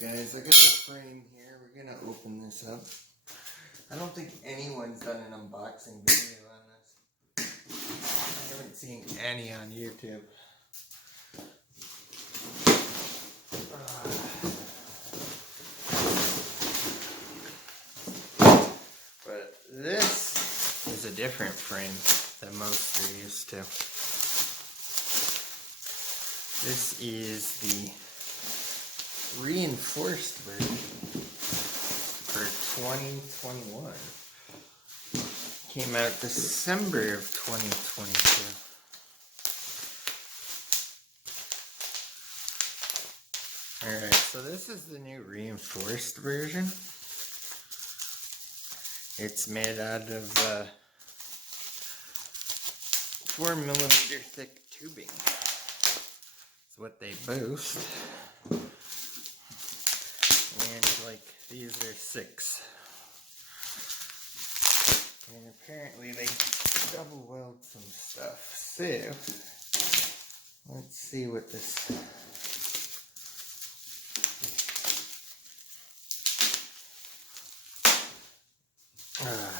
Alright guys, I got the frame here. We're gonna open this up. I don't think anyone's done an unboxing video on this. I haven't seen any on YouTube. But this is a different frame than most are used to. This is the reinforced version for 2021. Came out December of 2022. Alright, so this is the new reinforced version. It's made out of 4mm thick tubing. That's what they boast. And like these are 6. And apparently they double weld some stuff. So let's see what this.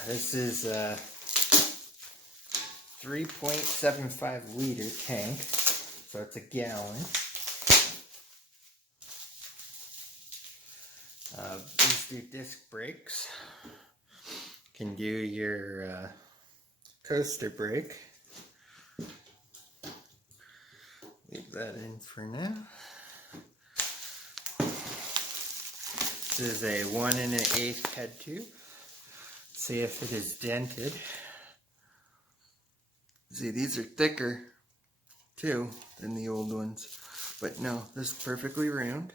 This is a 3.75 liter tank, so it's a gallon. These do disc brakes. Can do your coaster brake. Leave that in for now. This is a 1 1/8 head tube. See if it is dented. See, these are thicker too than the old ones, but no, this is perfectly round.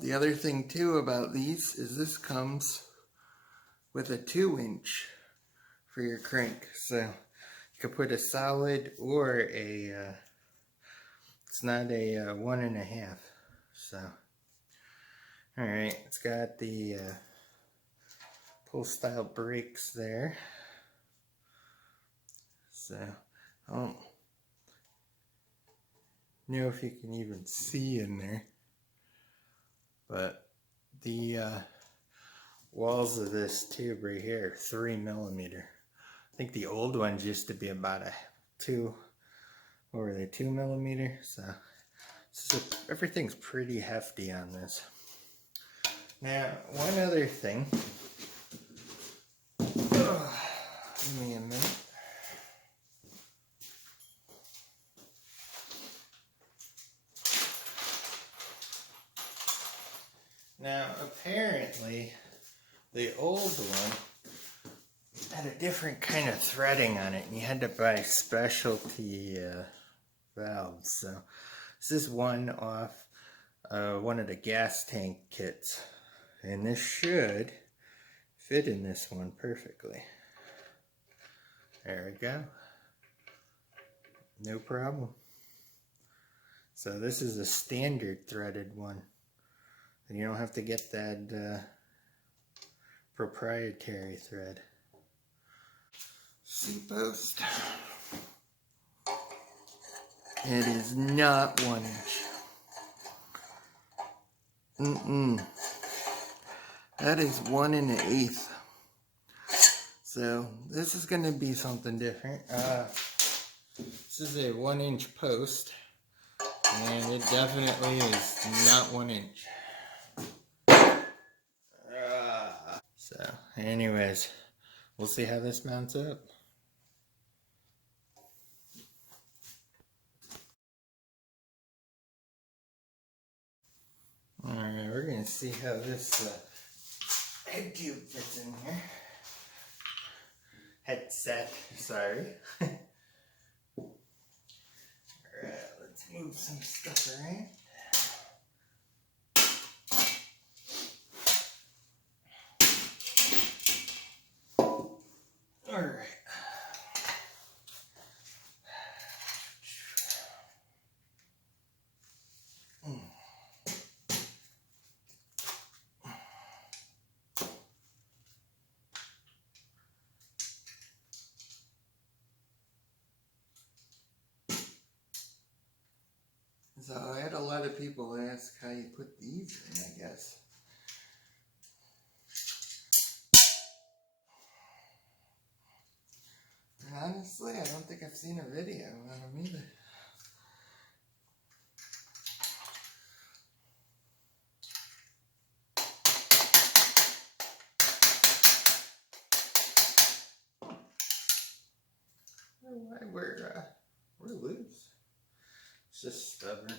The other thing too about these is this comes with a 2-inch for your crank, so you could put a solid or a it's not a 1 1/2, so alright, it's got the pull style brakes there, so I don't know if you can even see in there, but the walls of this tube right here are 3mm. I think the old ones used to be about a 2 2mm, so everything's pretty hefty on this. Now, one other thing, give me a minute. Now, apparently, the old one had a different kind of threading on it, and you had to buy specialty valves. So this is one off one of the gas tank kits, and this should fit in this one perfectly. There we go. No problem. So this is a standard threaded one. You don't have to get that proprietary thread. Seat post. It is not 1 inch. That is 1 1/8. So this is going to be something different. This is a 1 inch post, and it definitely is not 1 inch. So anyways, we'll see how this mounts up. Alright, we're going to see how this head tube fits in here. Headset, sorry. Alright, let's move some stuff around. Alright. So I had a lot of people ask how you put these in, I guess. And honestly, I don't think I've seen a video on them either. We're loose. It's just stubborn.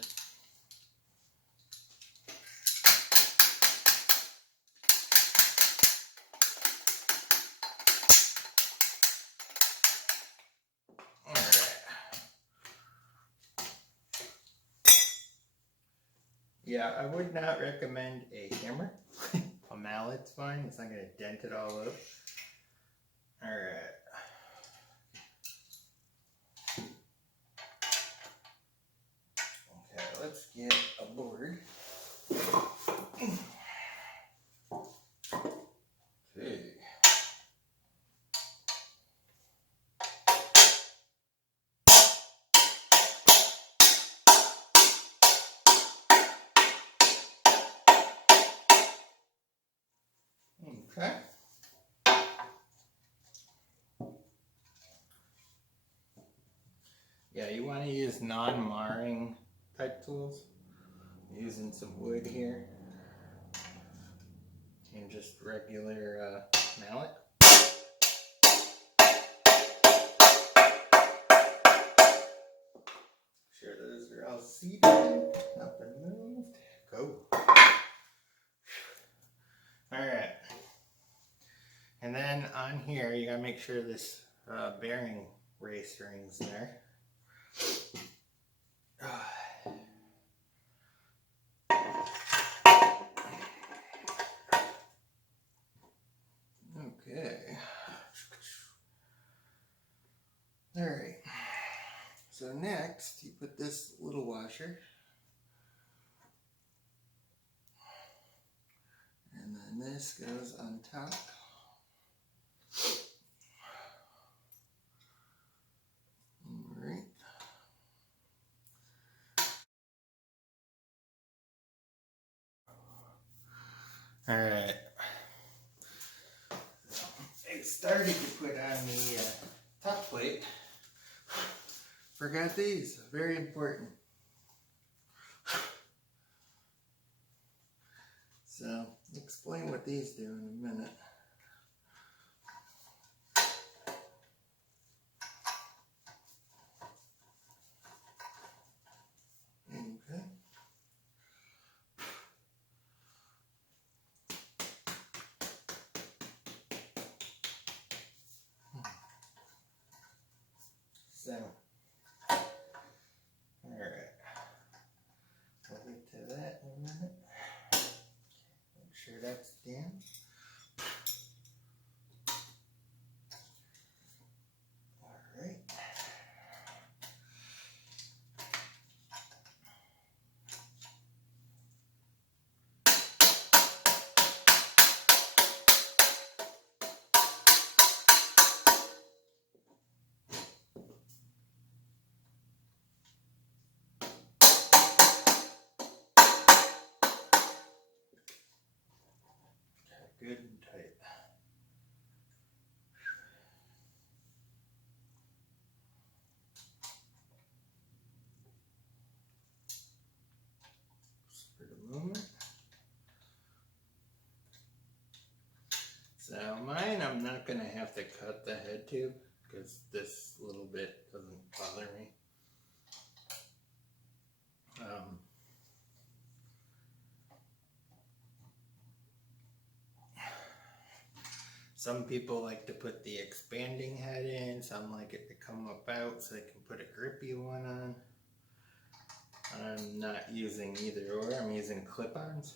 Alright. Yeah, I would not recommend a hammer. A mallet's fine. It's not going to dent it all up. Alright. Okay, let's get a board. Okay. Okay. Yeah, you want to use non-marring type tools. I'm using some wood here and just regular mallet. Sure those are all seated, up and moved. Go. Alright. And then on here, you gotta make sure this bearing race ring's there. Okay. Alright. So next, you put this little washer. And then this goes on top. Alright. Alright. I started to put on the top plate. Forgot these. Very important. So, explain what these do in a minute. Okay. So, alright. We'll get to that in a minute. Make sure that's down. Alright. Good and tight. Just for the moment. So mine, I'm not going to have to cut the head tube because this little bit doesn't bother me. Some people like to put the expanding head in, some like it to come up out so they can put a grippy one on. I'm not using either or, I'm using clip-ons.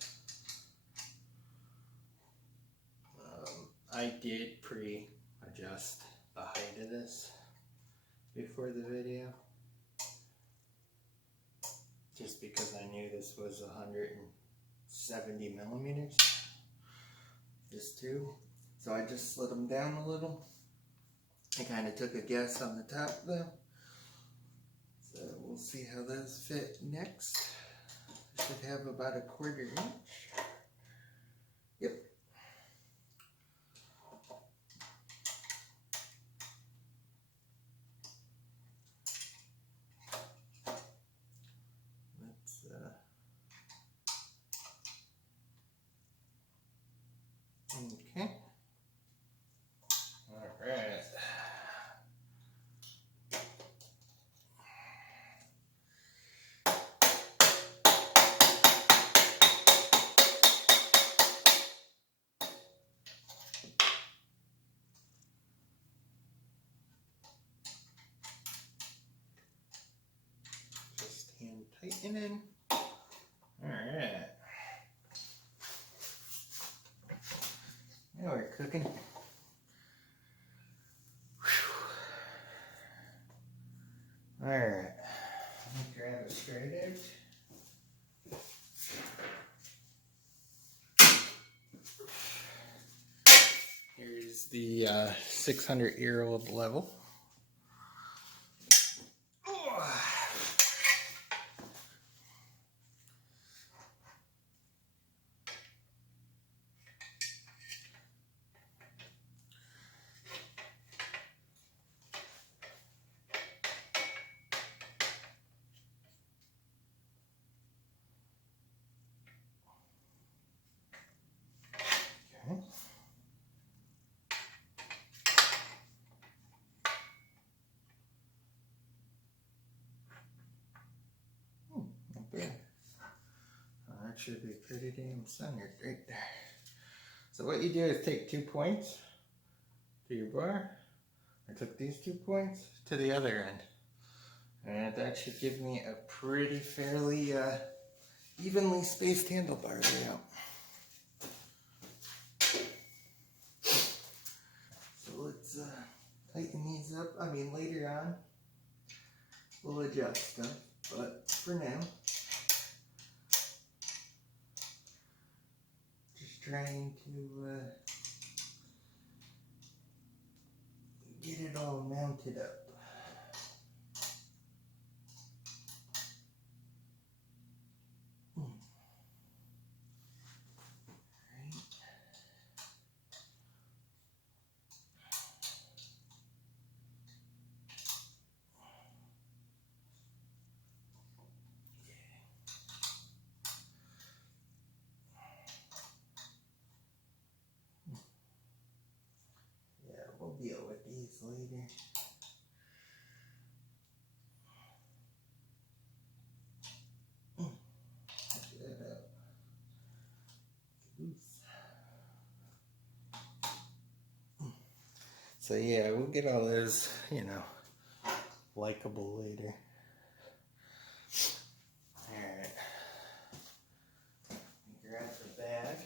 I did pre-adjust the height of this before the video, just because I knew this was 170 millimeters, this tube. So I just slid them down a little. I kind of took a guess on the top though. So we'll we'll see how those fit next. Should have about a 1/4 inch. Yep. Let's okay. All right. Just hand tightening. All right. Now we're cooking. All right. Let me grab a straight edge. Here's the 600-year-old level. Okay. Not bad. Well, that should be pretty damn centered right there. So what you do is take 2 points to your bar. I took these 2 points to the other end. And that should give me a pretty fairly evenly spaced handlebar layout. So let's tighten these up. I mean, later on we'll adjust them, but for now, just trying to get it all mounted up. Yeah, we'll deal with these later. Check that out. So yeah, we'll get all those, you know, likable later. Alright. Grab the bag.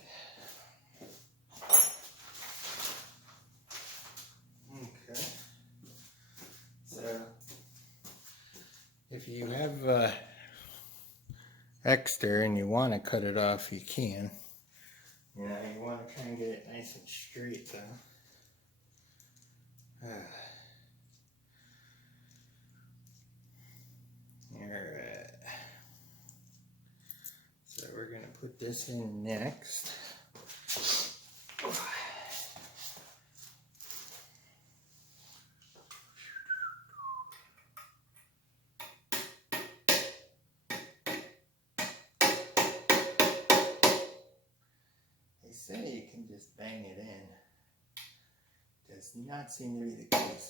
Okay. So if you have extra and you want to cut it off, you can. You know, you want to try and get it nice and straight though. Alright. So we're going to put this in next. They say you can just bang it in. Does not seem to be the case.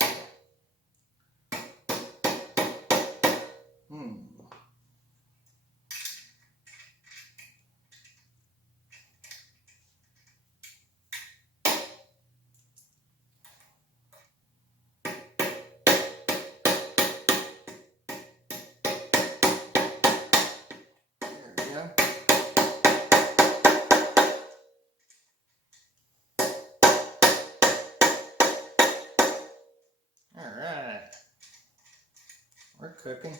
There we go. Alright. We're cooking.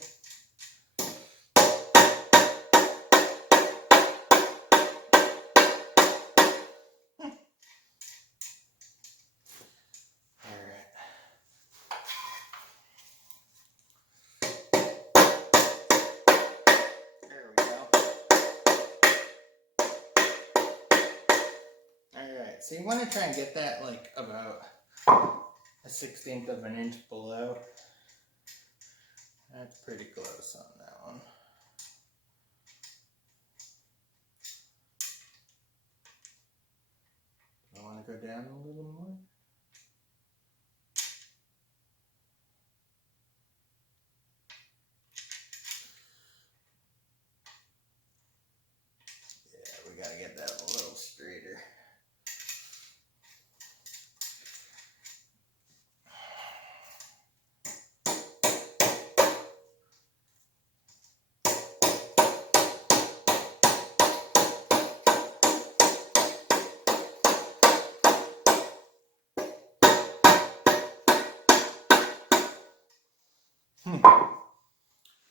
Alright, so you want to try and get that like about a 1/16 of an inch below. That's pretty close on that one. I want to go down a little more. Yeah, we got to get that a little straighter.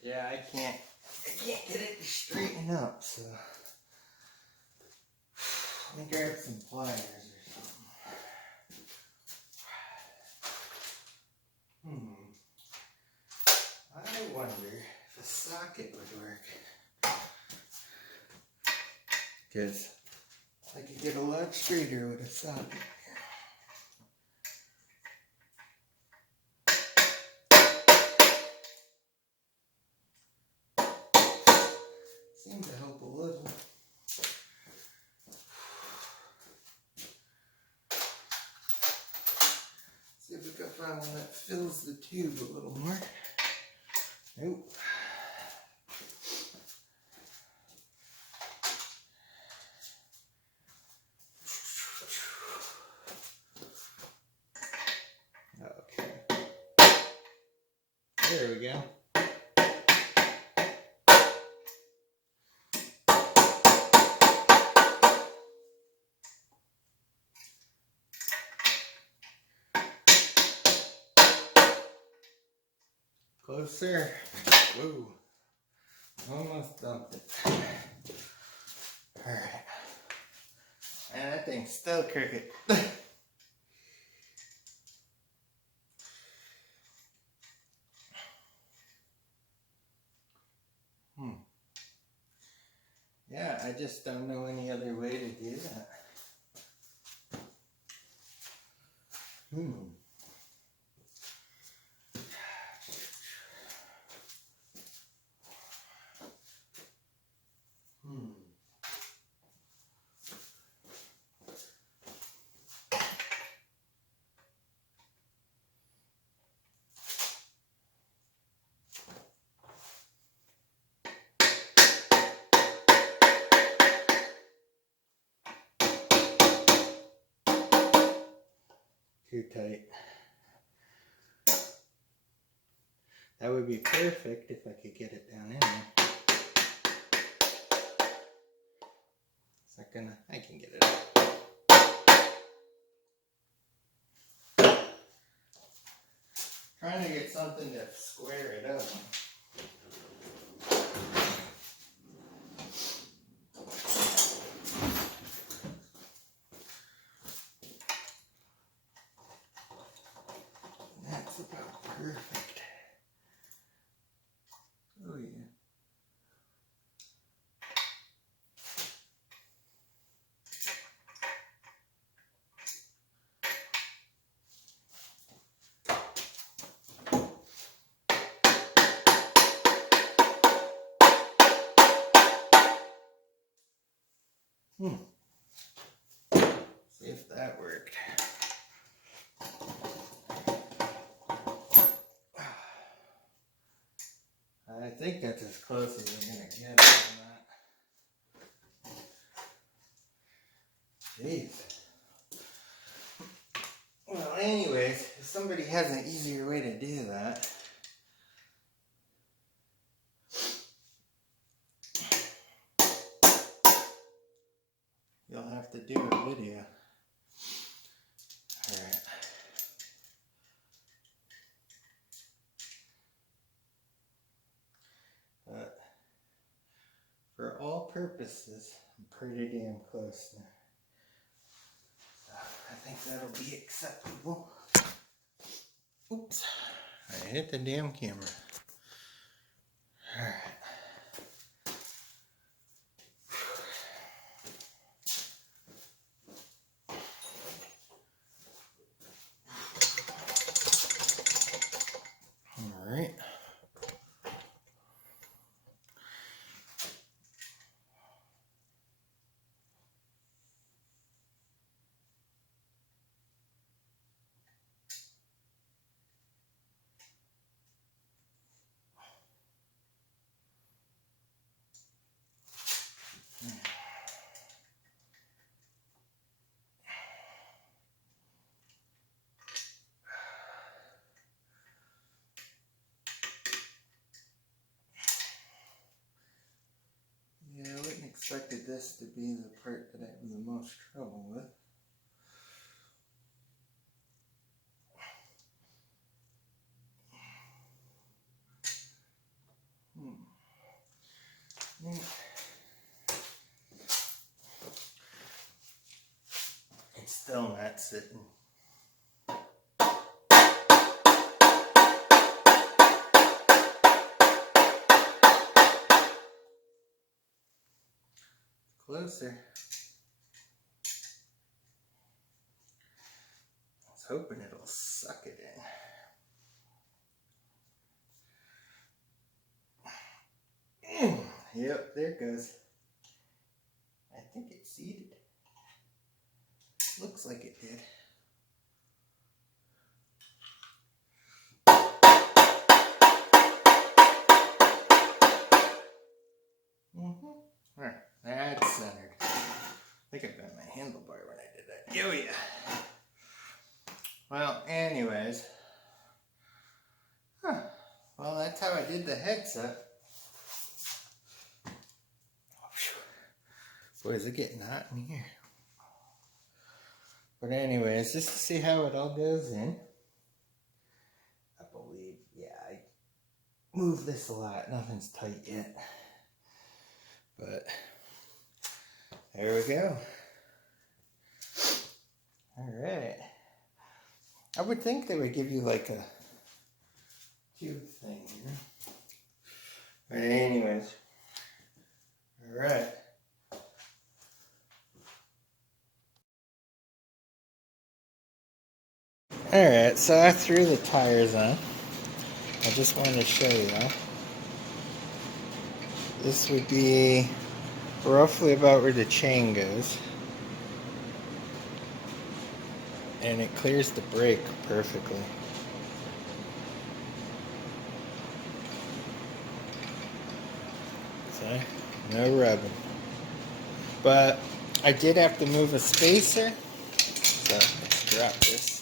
Yeah, I can't get it to straighten up, so let me grab some pliers or something. I wonder if a socket would work. Because I could get a lot straighter with a socket. Seems to help a little. See if we can find one that fills the tube a little more. Nope. Okay. There we go. Closer. Whoa. Almost dumped it. Alright. And that thing's still crooked. Yeah, I just don't know any other way to do that. Too tight. That would be perfect if I could get it down in there. Is that gonna? I can get it up. Trying to get something to square it up. That's about perfect. Oh yeah. See if that worked. I think that's as close as I'm gonna get on that. Jeez. Well, anyways, if somebody has an easier way to do that, you'll have to do a video. Alright. But for all purposes, I'm pretty damn close now. So I think that'll be acceptable. Oops. I hit the damn camera. Alright. this to be the part that I have the most trouble with. It's still not sitting. Closer. I was hoping it'll suck it in. Yep, there it goes. I think it's seated. Looks like it did. Alright, that's centered. I think I bent my handlebar when I did that. Oh yeah. Well, anyways. Well, that's how I did the headset. Boy, is it getting hot in here. But anyways, just to see how it all goes in. I believe, yeah, I moved this a lot. Nothing's tight yet. But there we go. Alright. I would think they would give you like a tube thing, you know? But anyways. Alright. Alright, so I threw the tires on. I just wanted to show you all. This would be roughly about where the chain goes. And it clears the brake perfectly. So, no rubbing. But I did have to move a spacer. So, let's drop this.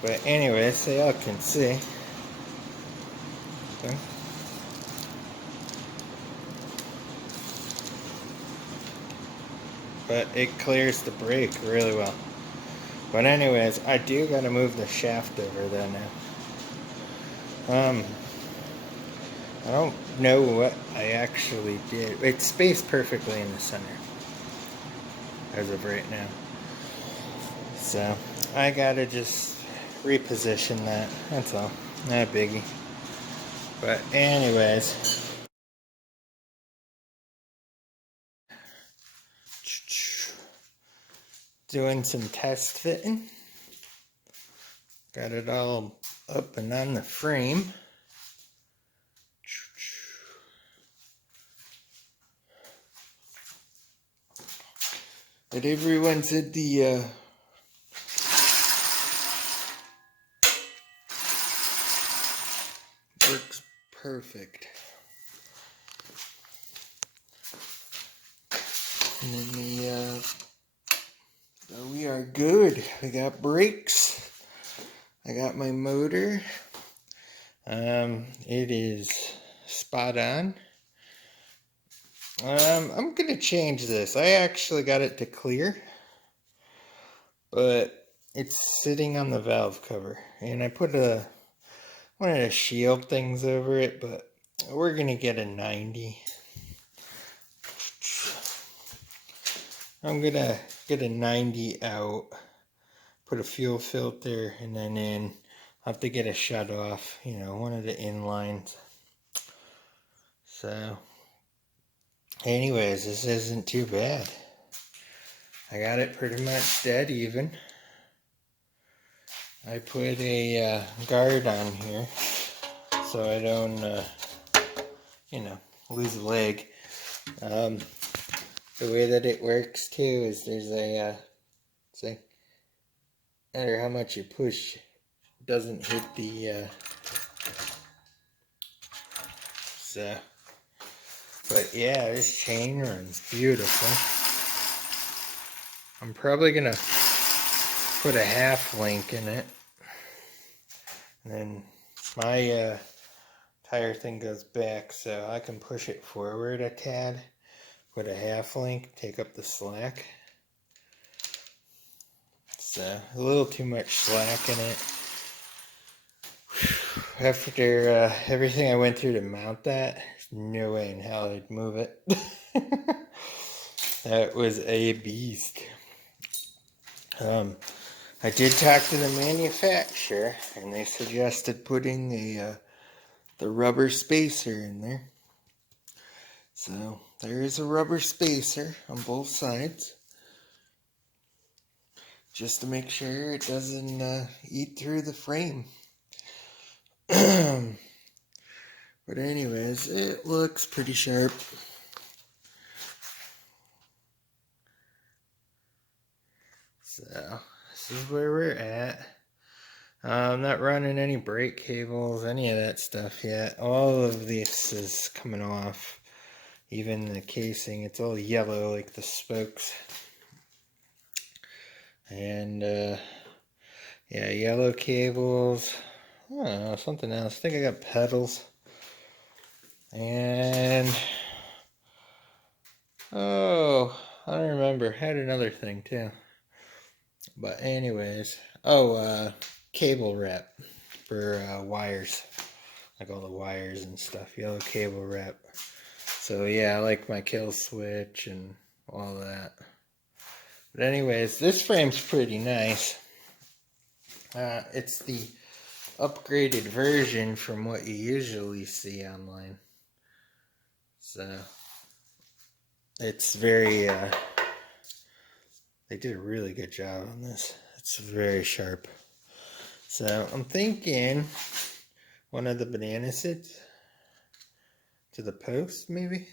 But anyway, so y'all can see. Okay. But it clears the brake really well. But anyways, I do gotta move the shaft over there now. I don't know what I actually did. It's spaced perfectly in the center as of right now. So I gotta just reposition that. That's all. Not a biggie. But anyways. Doing some test fitting. Got it all up and on the frame. But everyone said the works perfect. And then we are good. We got brakes. I got my motor. It is spot on. I'm gonna change this. I actually got it to clear, but it's sitting on the valve cover, and I put one of the shield things over it, but we're gonna get a 90. I'm gonna get a 90 out, put a fuel filter, and then in. I'll have to get a shut off, you know, one of the inlines. So, anyways, this isn't too bad. I got it pretty much dead even. I put a guard on here so I don't, you know, lose a leg. The way that it works too is there's a, see, no matter how much you push, it doesn't hit the, so, but yeah, this chain runs beautiful. I'm probably gonna put a half link in it, and then my tire thing goes back so I can push it forward a tad, put a half link, take up the slack. It's a little too much slack in it. After everything I went through to mount that, there's no way in hell I'd move it. That was a beast. I did talk to the manufacturer, and they suggested putting the rubber spacer in there. So there is a rubber spacer on both sides, just to make sure it doesn't eat through the frame. But anyways, it looks pretty sharp. So this is where we're at. I'm not running any brake cables, any of that stuff yet. All of this is coming off. Even the casing, it's all yellow like the spokes. And yeah, yellow cables. I don't know, something else. I think I got pedals. And oh, I don't remember. I had another thing too. But anyways, cable wrap for wires, like all the wires and stuff. Yellow cable wrap. So yeah, I like my kill switch and all that. But anyways, this frame's pretty nice. It's the upgraded version from what you usually see online. So it's very, they did a really good job on this. It's very sharp. So I'm thinking one of the banana sits to the post, maybe?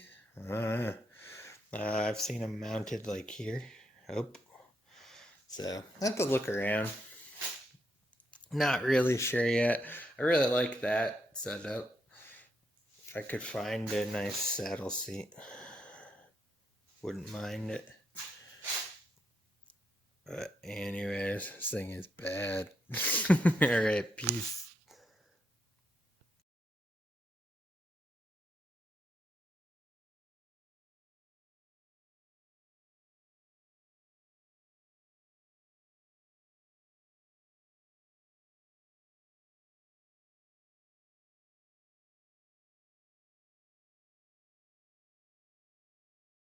I've seen them mounted like here. Oh. So I have to look around. Not really sure yet. I really like that setup. If I could find a nice saddle seat, wouldn't mind it. But anyways, this thing is bad. Alright, peace.